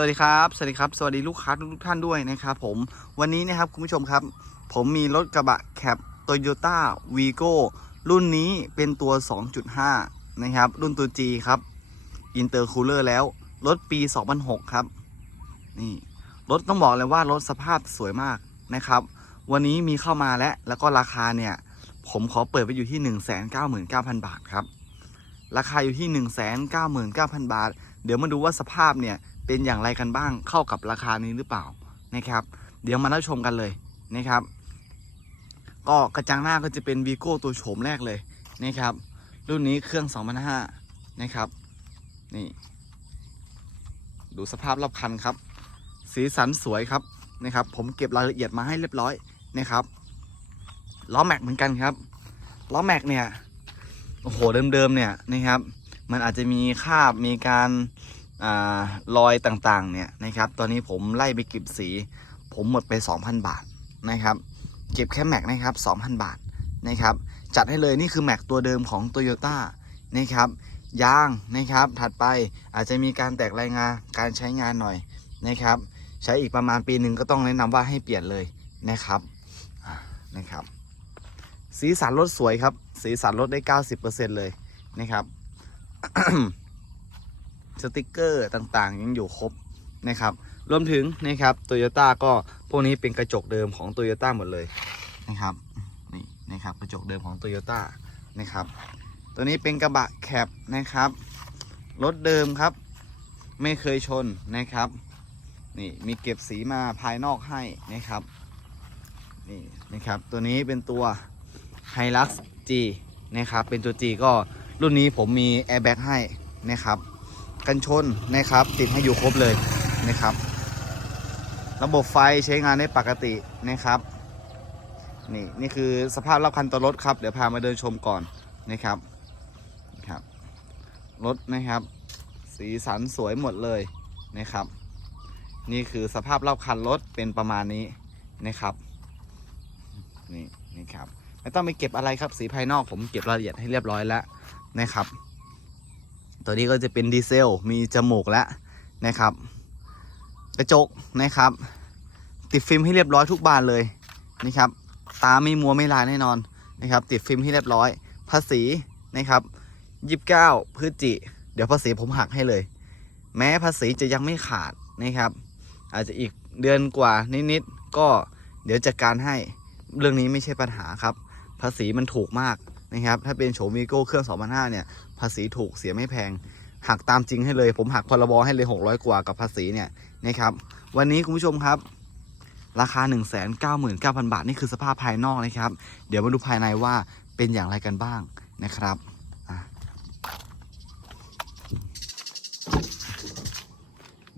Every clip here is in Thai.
วัสดีครับ สวัสดีครับ สวัสดีลูกค้าทุกท่านด้วยนะครับผม วันนี้นะครับคุณผู้ชมครับ ผมมีรถกระบะแคป Toyota Vigo รุ่นนี้เป็นตัว 2.5 นะครับ รุ่นตัว G ครับ Intercooler แล้ว รถปี 2006 ครับ นี่ รถต้องบอกเลยว่ารถสภาพสวยมากนะครับ วันนี้มีเข้ามาแล้ว แล้วก็ราคาเนี่ย ผมขอเปิดไปอยู่ที่ 199,000 บาทครับ ราคาอยู่ที่ 199,000 บาท เดี๋ยวมาดูว่าสภาพเนี่ย เป็นอย่างไรกันบ้างเข้ากับราคานี้หรือเปล่านะครับ เดี๋ยวมารับชมกันเลยนะครับ ก็กระจังหน้าก็จะเป็นวีโก้ตัวโฉมแรกเลยนะครับ รุ่นนี้เครื่อง2005นะครับนี่ดูสภาพรอบคันครับ สีสันสวยครับนะครับ ผมเก็บรายละเอียดมาให้เรียบร้อยนะครับล้อแม็กเหมือนกันครับล้อแม็กเนี่ยโอ้โหเดิมๆเนี่ยนะครับ มันอาจจะมีคราบมีการ รอยต่างๆเนี่ยนะครับตอนนี้ผมไล่ไปเก็บสี ผมหมดไป 2,000 บาทนะครับเก็บแค่แม็กนะครับ2,000 บาทนะครับจัดให้เลยนี่คือแม็กตัวเดิมของ t o y ยต้นะครับยางนะครับถัดไปอาจจะมีการแตกรายงานการใช้งานหน่อยนะครับ ใช้อีกประมาณปีหนึ่งก็ต้องแนะนำว่าให้เปลี่ยนเลยนะครับนะครับ สีสันรถสวยครับ สีสันรถได้ 90%เลยนะครับ สติกเกอร์ต่างๆ ยังอยู่ครบนะครับ รวมถึงนะครับโตโยต้าก็พวกนี้เป็นกระจกเดิมของโตโยต้าหมดเลยนะครับนี่นะครับกระจกเดิมของโตโยต้านะครับ ตัวนี้เป็นกระบะแคปนะครับรถเดิมครับ ไม่เคยชนนะครับนี่มีเก็บสีมาภายนอกให้นะครับนี่นะครับตัวนี้เป็นตัว h i l u x G นะครับเป็นตัว G ก็รุ่นนี้ผมมีแอร์แบ็กให้นะครับ กันชนนะครับ ติดให้อยู่ครบเลยนะครับ ระบบไฟใช้งานได้ปกตินะครับนี่นี่คือสภาพรอบคันตัวรถครับ เดี๋ยวพามาเดินชมก่อนนะครับครับรถนะครับ สีสันสวยหมดเลยนะครับ นี่คือสภาพรอบคันรถเป็นประมาณนี้นะครับนี่นี่ครับไม่ต้องไปเก็บอะไรครับสีภายนอกผมเก็บรายละเอียดให้เรียบร้อยแล้วนะครับ ตัวนี้ก็จะเป็นดีเซล มีจมูกแล้วนะครับ กระจกนะครับ ติดฟิล์มให้เรียบร้อยทุกบานเลยนะครับ ตาไม่มัวไม่ลายแน่นอนนะครับ ติดฟิล์มให้เรียบร้อย ภาษีนะครับยี่สิบเก้าพฤศจิ เดี๋ยวภาษีผมหักให้เลย แม้ภาษีจะยังไม่ขาดนะครับ อาจจะอีกเดือนกว่านิดๆก็เดี๋ยวจัดการให้เรื่องนี้ไม่ใช่ปัญหาครับ ภาษีมันถูกมาก นะครับ ถ้าเป็นโฉมวีโก้เครื่อง 2005 เนี่ย ภาษีถูกเสียไม่แพง หักตามจริงให้เลย ผมหักพรบให้เลย 600 กว่ากับภาษีเนี่ยนะครับ วันนี้คุณผู้ชมครับ ราคา 199,000 บาท นี่คือสภาพภายนอกนะครับ เดี๋ยวมาดูภายในว่าเป็นอย่างไรกันบ้างนะครับ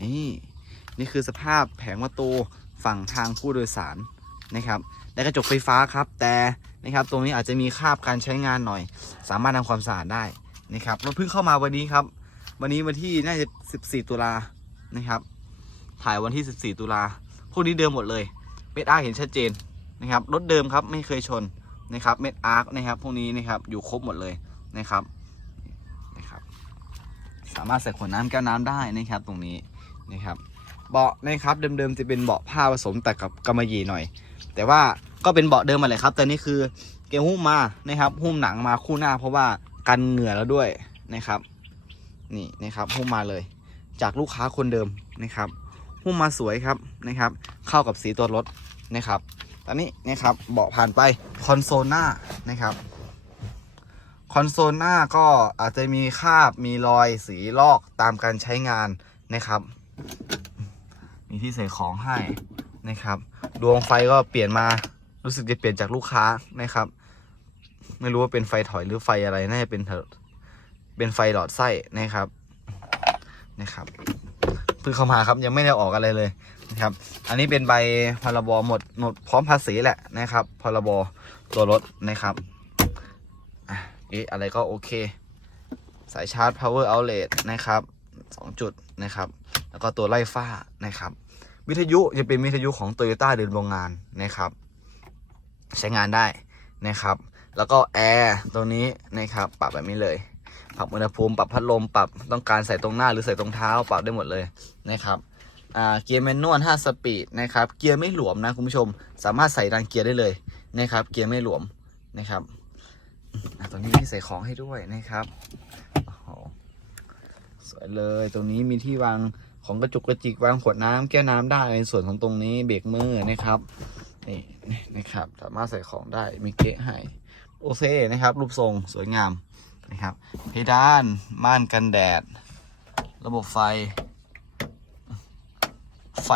นี่นี่คือสภาพแผงประตูฝั่งทางผู้โดยสารนะครับและกระจกไฟฟ้าครับ แต่ นะครับ ตรงนี้อาจจะมีคราบการใช้งานหน่อย สามารถทำความสะอาดได้นะครับรถเพิ่งเข้ามาวันนี้ครับ วันนี้วันที่น่าจะ 14 ตุลานะครับ ถ่ายวันที่ 14 ตุลาพวกนี้เดิมหมดเลยเม็ดอาร์เห็นชัดเจนนะครับรถเดิมครับไม่เคยชนนะครับเม็ดอาร์นะครับพวกนี้นะครับอยู่ครบหมดเลยนะครับนะครับ สามารถใส่ขวดน้ำแก้วน้ำได้นะครับตรงนี้นะครับเบาะนะครับเดิมๆจะเป็นเบาะผ้าผสมแต่กับกำมะหยี่หน่อย แต่ว่า ก็เป็นเบาะเดิมมาเลยครับ แต่นี่คือเกลหุ้มมานะครับ หุ้มหนังมาคู่หน้า เพราะว่ากันเหงื่อแล้วด้วยนะครับ นี่นะครับหุ้มมาเลย จากลูกค้าคนเดิมนะครับ หุ้มมาสวยครับนะครับ เข้ากับสีตัวรถนะครับตอนนี้นะครับเบาะผ่านไปคอนโซลหน้านะครับคอนโซลหน้าก็อาจจะมีคราบมีรอยสีลอกตามการใช้งานนะครับ มีที่ใส่ของให้นะครับ ดวงไฟก็เปลี่ยนมา รู้สึกจะเปลี่ยนจากลูกค้านะครับ ไม่รู้ว่าเป็นไฟถอยหรือไฟอะไร น่าจะเป็นเป็นไฟหลอดไส้นะครับนะครับเพิ่งเข้ามาครับยังไม่ได้ออกอะไรเลยนะครับ อันนี้เป็นใบพรบหมดหมดพร้อมภาษีแหละนะครับพรบตัวรถนะครับอะอะไรก็โอเค สายชาร์จ power outlet นะครับสองจุดนะครับ แล้วก็ตัวไล่ฟ้านะครับ วิทยุจะเป็นวิทยุของ Toyota เดินโรงงานนะครับ ใช้งานได้นะครับ แล้วก็แอร์ตัวนี้นะครับปรับแบบนี้เลย ปรับอุณหภูมิ ปรับพัดลม ปรับต้องการใส่ตรงหน้าหรือใส่ตรงเท้า ปรับได้หมดเลยนะครับเกียร์แมนนวล 5 สปีดนะครับ เกียร์ไม่หลวมนะคุณผู้ชม สามารถใส่รังเกียร์ได้เลยนะครับ เกียร์ไม่หลวมนะครับตรงนี้มีใส่ของให้ด้วยนะครับสวยเลย ตรงนี้มีที่วางของกระจุกกระจิกวางขวดน้ำแก้วน้ำได้ในส่วนของตรงนี้เบรกมือนะครับ นี่นะครับ สามารถใส่ของได้มีเกะให้โอเคนะครับ รูปทรงสวยงามนะครับ เพดานม่านกันแดด ระบบไฟ ไฟ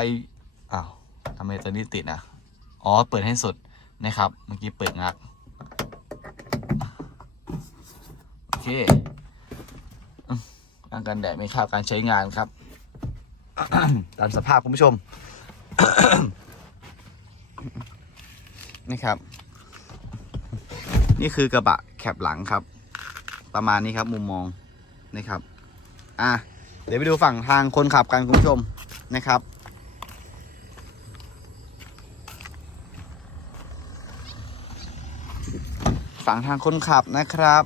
อ้าวทำไมตัวนี้ติดอะ อ๋อ เปิดให้สุดนะครับ เมื่อกี้เปิดงัก โอเคม่านกันแดดไม่ค่าการใช้งานครับ ตามสภาพคุณผู้ชม นี่ครับ นี่คือกระบะแคปหลังครับ ประมาณนี้ครับมุมมองนะครับ อะเดี๋ยวไปดูฝั่งทางคนขับกันคุณผู้ชมนะครับ ฝั่งทางคนขับนะครับ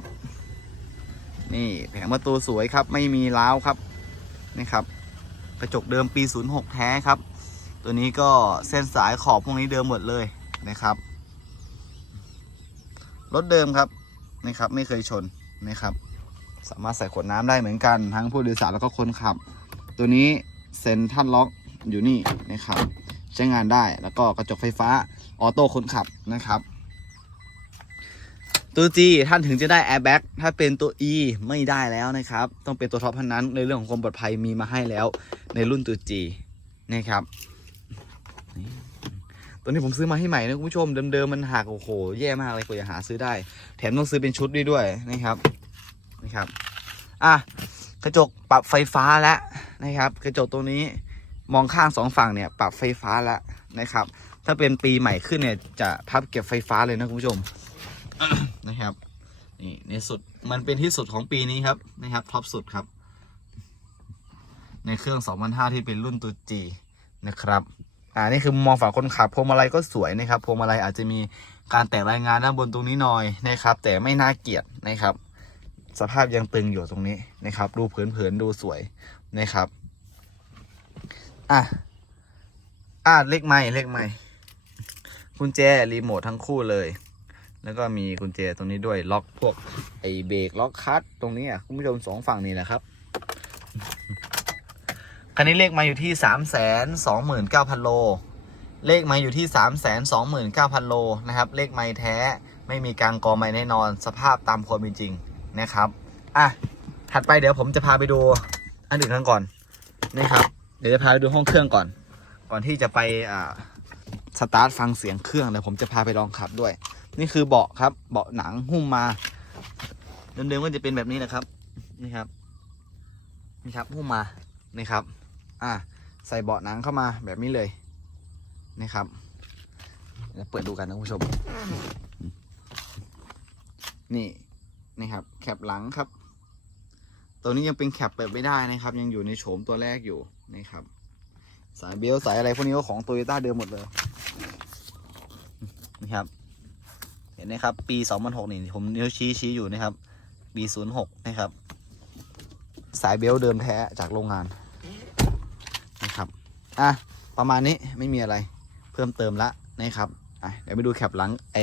นี่แผงประตูสวยครับ ไม่มีล้าวครับนี่ครับ กระจกเดิมปี 06 แท้ครับ ตัวนี้ก็เส้นสายขอบพวกนี้เดิมหมดเลยนะครับ รถเดิมครับนะครับ ไม่เคยชนนะครับ สามารถใส่ขวดน้ำได้เหมือนกัน ทั้งผู้โดยสารแล้วก็คนขับ ตัวนี้เซ็นทรัลล็อกอยู่นี่นะครับ ใช้งานได้แล้วก็กระจกไฟฟ้าออโต้คนขับนะครับ ตัว G ท่านถึงจะได้แอร์แบ็กถ้าเป็นตัว E ไม่ได้แล้วนะครับ ต้องเป็นตัวท็อปเท่านั้นในเรื่องของความปลอดภัยมีมาให้แล้วในรุ่นตัว G นะครับ ตัวนี้ผมซื้อมาให้ใหม่นะคุณผู้ชมเดิมๆมันหักโอ้โหแย่มากเลยกว่าจะหาซื้อได้ แถมต้องซื้อเป็นชุดด้วยด้วยนะครับนะครับอะกระจกปรับไฟฟ้าแล้วนะครับ กระจกตรงนี้มองข้างสองฝั่งเนี่ยปรับไฟฟ้าแล้วนะครับ ถ้าเป็นปีใหม่ขึ้นเนี่ยจะพับเก็บไฟฟ้าเลยนะคุณผู้ชมนะครับนี่ในสุดมันเป็นที่สุดของปีนี้ครับนะครับท็อปสุดครับ ในเครื่อง 2005 ที่เป็นรุ่นตัว G นะครับ อ่านี่คือมองฝั่งคนขับพวงมาลัยก็สวยนะครับพวงมาลัยอาจจะมีการแตกรายงานด้านบนตรงนี้หน่อยนะครับ แต่ไม่น่าเกลียดนะครับ สภาพยังตึงอยู่ตรงนี้นะครับ ดูเผินๆดูสวยนะครับอะอะเลขไม่เลขไม่กุญแจรีโมททั้งคู่เลย แล้วก็มีกุญแจตรงนี้ด้วยล็อกพวกไอเบรกล็อกคัทตรงนี้อะคุณผู้ชมสองฝั่งนี่แหละครับ คันนี้เลขมาอยู่ที่สามแสนสองหมื่นเก้าพันโล เลขมาอยู่ที่สามแสนสองหมื่นเก้าพันโลนะครับ เลขไม้แท้ ไม่มีการกอไม้แน่นอน สภาพตามความเป็นจริงนะครับ อะ ถัดไปเดี๋ยวผมจะพาไปดูอันอื่นกันก่อนนะครับ เดี๋ยวจะพาไปดูห้องเครื่องก่อน ก่อนที่จะไปอ่าสตาร์ทฟังเสียงเครื่องเดี๋ยวผมจะพาไปลองขับด้วย นี่คือเบาะครับ เบาะหนังหุ้มมา เดิมๆก็จะเป็นแบบนี้นะครับ นี่ครับ นี่ครับหุ้มมา นี่ครับ อะใส่เบาะหนังเข้ามาแบบนี้เลยนี่ครับเดี๋ยวเปิดดูกันนะคุณผู้ชม นี่นี่ครับ แคปหลังครับ ตัวนี้ยังเป็นแคปเปิดไม่ได้นะครับ ยังอยู่ในโฉมตัวแรกอยู่นี่ครับ สายเบลสายอะไรพวกนี้ก็ของโตโยต้าเดิมหมดเลยนี่ครับ เห็นไหมครับ ปี 2006 นี่ผมนิ้วชี้ชี้อยู่นะครับปี06 นะครับ สายเบลเดิมแท้จากโรงงาน อะประมาณนี้ไม่มีอะไรเพิ่มเติมละนะครับอะเดี๋ยวไปดูแคปหลังเอ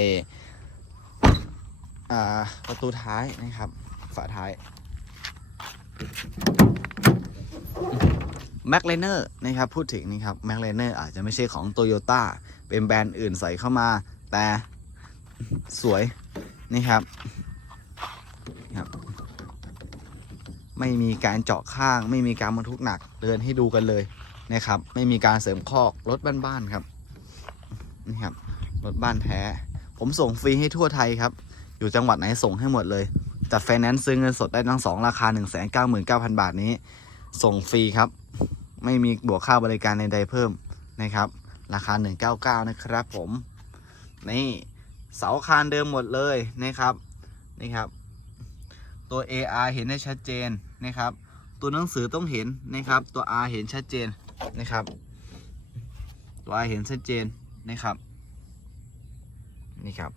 อ่าประตูท้ายนะครับ ฝาท้ายแม็กเลเนอร์นะครับพูดถึงนี่ครับแม็กเลเนอร์อาจจะไม่ใช่ของโตโยต้าเป็นแบรนด์อื่นใส่เข้ามาแต่สวยนี่ครับครับ ไม่มีการเจาะข้าง ไม่มีการบรรทุกหนักเดินให้ดูกันเลย นะครับ ไม่มีการเสริมคอกรถบ้านๆครับนี่ครับรถบ้านแท้ ผมส่งฟรีให้ทั่วไทยครับ อยู่จังหวัดไหนส่งให้หมดเลยจัดไฟแนนซ์ซื้อเงินสดได้ทั้งสองราคา 1 9 9 0 0 0 บาทนี้ ส่งฟรีครับ ไม่มีบวกค่าบริการใดๆเพิ่มนะครับ ราคา 199 นะครับผม นี่เสาคานเดิมหมดเลยนะครับนี่ครับ ตัว AR เห็นได้ชัดเจนนะครับ ตัวหนังสือต้องเห็นนะครับ ตัว R เห็นชัดเจน นะครับ ตัวเห็นชัดเจนนะครับ นี่ครับ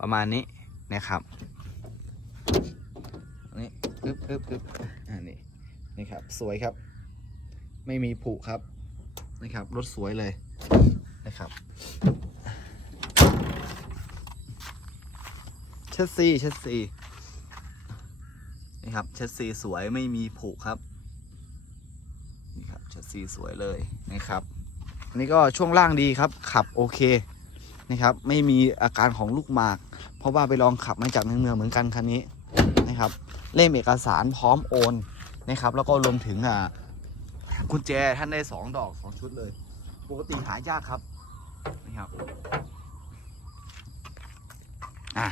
ประมาณนี้นะครับนี่ปึ๊บปึ๊บปึ๊บอ่านี่นี่ครับ สวยครับ ไม่มีผุครับนะครับรถสวยเลยนะครับเชสซีเชสซีนี่ครับเชสซีสวยไม่มีผุครับนี่ครับ สีสวยเลยนะครับ อันนี้ก็ช่วงล่างดีครับ ขับโอเคนะครับ ไม่มีอาการของลูกหมาก เพราะว่าไปลองขับมาจากเมืองเหมือนกันคันนี้นะครับ เล่มเอกสารพร้อมโอนนะครับ แล้วก็รวมถึงอ่ากุญแจท่านได้สองดอกสองชุดเลย ปกติหายากครับนะครับอะ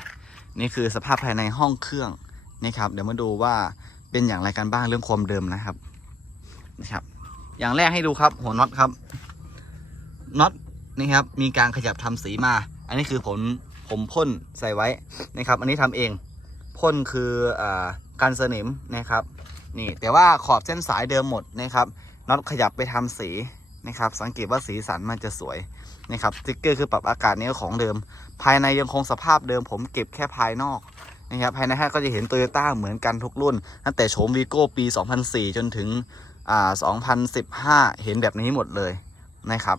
นี่คือสภาพภายในห้องเครื่องนะครับ เดี๋ยวมาดูว่าเป็นอย่างไรกันบ้างเรื่องความเดิมนะครับนะครับ อย่างแรกให้ดูครับ หัวน็อตครับน็อตนี่ครับ มีการขยับทำสีมา อันนี้คือผมผมพ่นใส่ไว้นะครับ อันนี้ทำเองพ่นคืออาการสนิมนะครับ นี่แต่ว่าขอบเส้นสายเดิมหมดนะครับน็อตขยับไปทำสีนะครับ สังเกตว่าสีสันมันจะสวยนะครับสติ๊กเกอร์คือปรับอากาศนี่ก็ของเดิม ภายในยังคงสภาพเดิม ผมเก็บแค่ภายนอกนะครับภายในห้างก็จะเห็นโตโยต้าเหมือนกันทุกรุ่นตั้งแต่โฉมวีโก้ปี 2004 จนถึง อ่า 2015 เห็นแบบนี้หมดเลยนะครับ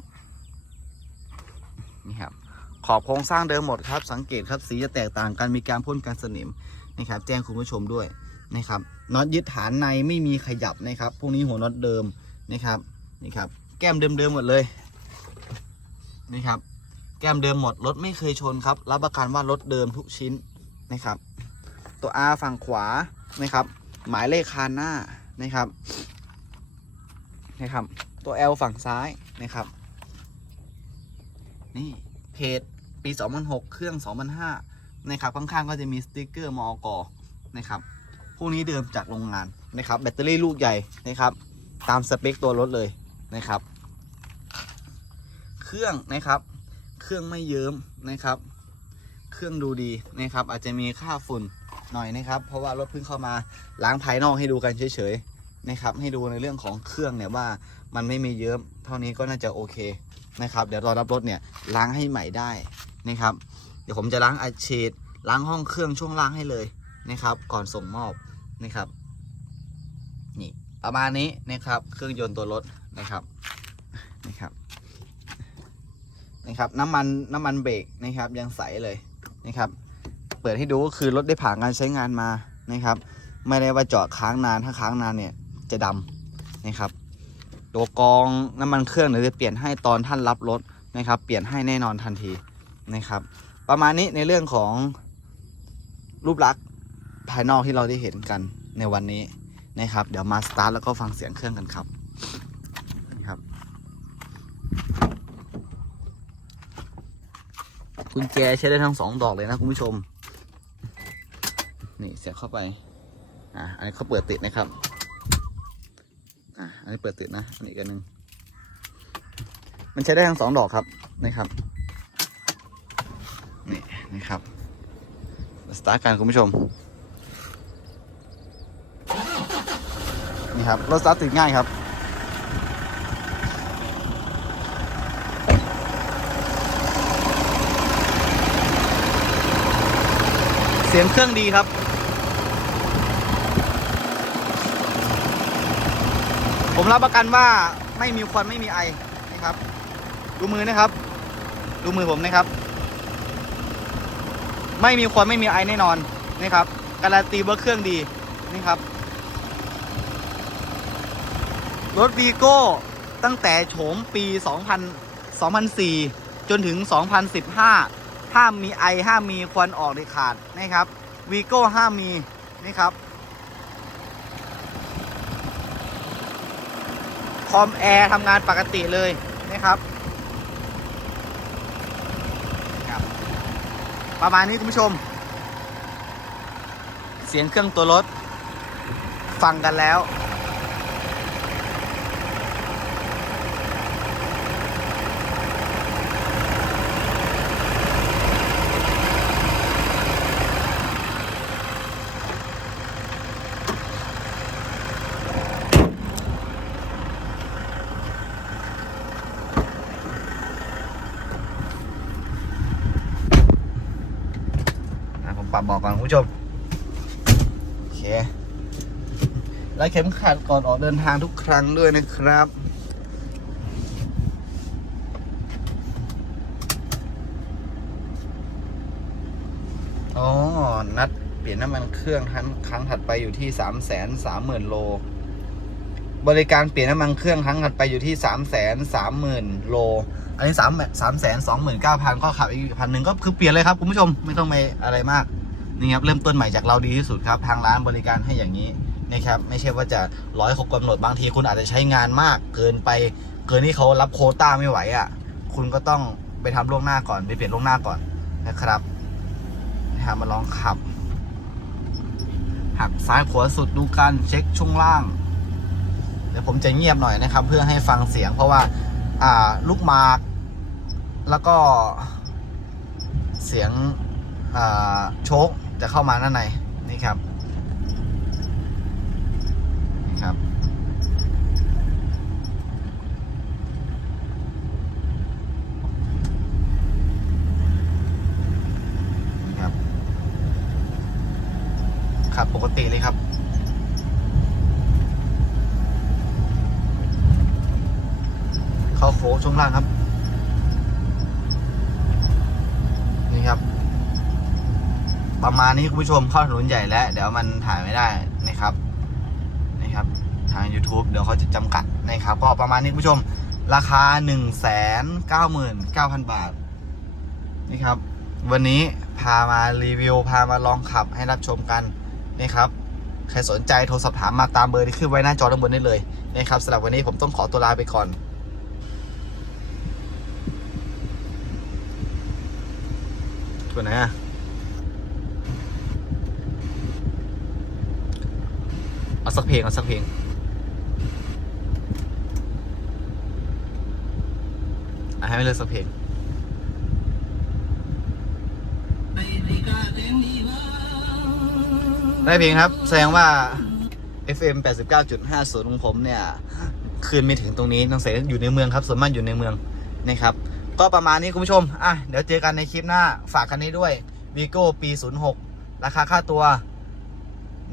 นี่ครับ ขอบโครงสร้างเดิมหมดครับ สังเกตครับสีจะแตกต่างกัน มีการพ่นการสนิมนะครับ แจ้งคุณผู้ชมด้วยนะครับ น็อตยึดฐานในไม่มีขยับนะครับ พวกนี้หัวน็อตเดิมนะครับ นี่ครับ แก้มเดิมๆหมดเลย นี่ครับ แก้มเดิมหมด รถไม่เคยชนครับ รับประกันว่ารถเดิมทุกชิ้นนะครับ ตัว R ฝั่งขวานะครับ หมายเลขคานหน้านะครับ นะครับ ตัว L ฝั่งซ้ายนะครับ นี่เพจปี 2006 เครื่อง 2005 นะครับ ข้างๆ ก็จะมีสติกเกอร์มอกนะครับ พวกนี้เดิมจากโรงงานนะครับ แบตเตอรี่ลูกใหญ่นะครับ ตามสเปคตัวรถเลยนะครับ เครื่องนะครับ เครื่องไม่เยิ้มนะครับ เครื่องดูดีนะครับ อาจจะมีค่าฝุ่นหน่อยนะครับ เพราะว่ารถเพิ่งเข้ามาล้างภายนอกให้ดูกันเฉยๆ นะครับ ให้ดูในเรื่องของเครื่องเนี่ยว่ามันไม่มีเยิ้มเท่านี้ก็น่าจะโอเคนะครับ เดี๋ยวรอรับรถเนี่ยล้างให้ใหม่ได้นะครับ เดี๋ยวผมจะล้างอาเชดล้างห้องเครื่องช่วงล่างให้เลยนะครับ ก่อนส่งมอบนะครับนี่ประมาณนี้นะครับ เครื่องยนต์ตัวรถนะครับนะครับนะครับน้ำมันน้ำมันเบรกนะครับยังใสเลยนะครับ เปิดให้ดูก็คือรถได้ผ่านการใช้งานมานะครับ ไม่ได้ว่าจอดค้างนานถ้าค้างนานเนี่ย จะดำนะครับตัวกองน้ำมันเครื่องเดี๋ยวจะเปลี่ยนให้ตอนท่านรับรถนะครับ เปลี่ยนให้แน่นอนทันทีนะครับ ประมาณนี้ในเรื่องของรูปลักษณ์ภายนอกที่เราได้เห็นกันในวันนี้นะครับ เดี๋ยวมาสตาร์ทแล้วก็ฟังเสียงเครื่องกันครับนะครับกุญแจใช้ได้ทั้งสองดอกเลยนะคุณผู้ชม นี่เสียบเข้าไป อ่าอันนี้เขาเปิดติดนะครับ อ่าอันนี้เปิดติดนะอันนี้กันหนึ่งมันใช้ได้ทั้งสองดอกครับนะครับนี่นะครับสตาร์ทกันคุณผู้ชมนี่ครับรถสตาร์ทติดง่ายครับเสียงเครื่องดีครับ ผมรับประกันว่าไม่มีควันไม่มีไอนะครับ ดูมือนะครับ ดูมือผมนะครับ ไม่มีควันไม่มีไอแน่นอนนะครับการันตีว่าเครื่องดีนี่ครับ รถวีโก้ตั้งแต่โฉมปี 2000 2004 จนถึง 2015 ห้ามมีไอห้ามมีควันออกเด็ดขาดนะครับวีโก้ห้ามมีนี่ครับ อมแอร์ทำงานปกติเลยนะครับครับ ประมาณนี้คุณผู้ชม เสียงเครื่องตัวรถ ฟังกันแล้ว รับเบาะก่อนคุณผู้ชมโอเคและเข็มขัดก่อนออกเดินทางทุกครั้งด้วยนะครับอ๋อนัดเปลี่ยนน้ำมันเครื่องครั้งครั้งถัดไปอยู่ที่สามแสนสามหมื่นโล บริการเปลี่ยนน้ำมันเครื่องครั้งถัดไปอยู่ที่สามแสนสามหมื่นโล อันนี้สามสามแสนสองหมื่นเก้าพันก็ขับอีกพันหนึ่งก็คือเปลี่ยนเลยครับคุณผู้ชมไม่ต้องไปอะไรมาก นี่ครับเริ่มต้นใหม่จากเราดีที่สุดครับ ทางร้านบริการให้อย่างนี้นะครับ ไม่ใช่ว่าจะร้อยหกกำหนดบางทีคุณอาจจะใช้งานมากเกินไป เกินที่เขารับโคต้าไม่ไหวอะ คุณก็ต้องไปทำล่วงหน้าก่อนไปเปลี่ยนล่วงหน้าก่อนนะครับนะครับมาลองขับ หักซ้ายขวาสุดดูกันเช็คช่วงล่าง เดี๋ยวผมจะเงียบหน่อยนะครับ เพื่อให้ฟังเสียง เพราะว่า อ่าลูกหมาก แล้วก็เสียงโชค จะเข้ามาด้านในนี่ครับนี่ครับ นี่ครับขับปกติเลยครับเข้าโค้งช่วงล่างครับ นี่ครับ ประมาณนี้คุณผู้ชมเข้าถนนใหญ่แล้ว เดี๋ยวมันถ่ายไม่ได้นะครับนี่ครับทาง YouTube เดี๋ยวเขาจะจำกัดนะครับก็ประมาณนี้คุณผู้ชมราคา 1 9 9 0 0 0 บาทนี่ครับ วันนี้พามารีวิว พามาลองขับให้รับชมกันนี่ครับ ใครสนใจโทรสอบถามมาตามเบอร์ที่ขึ้นไว้หน้าจอด้านบนได้เลยนะครับสำหรับวันนี้ผมต้องขอตัวลาไปก่อนตัวไหนอะ เอาสักเพลงเอาสักเพลง อะให้ไม่เลือกสักเพลงได้เพลงครับ แสดงว่า FM 89.50ของผมเนี่ย คืนไม่ถึงตรงนี้ต้องเสียอยู่ในเมืองครับ ส่วนมากอยู่ในเมืองนะครับ ก็ประมาณนี้คุณผู้ชม อะ เดี๋ยวเจอกันในคลิปหน้า ฝากกันนี้ด้วย Vigo ปี 06 ราคาค่าตัว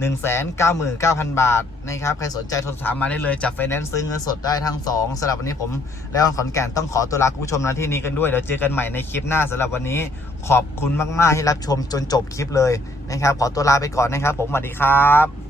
199,000 บาทนะครับ ใครสนใจโทรถามมาได้เลยจับไฟแนนซ์ซื้อเงินสดได้ทั้ง 2สำหรับวันนี้ผม แล้วขอนแก่นต้องขอตัวลาคุณผู้ชมนะที่นี้กันด้วยเดี๋ยวเจอกันใหม่ในคลิปหน้าสำหรับวันนี้ขอบคุณมาก ๆ ที่รับชมจนจบคลิปเลยนะครับ ขอตัวลาไปก่อนนะครับ ผมสวัสดีครับ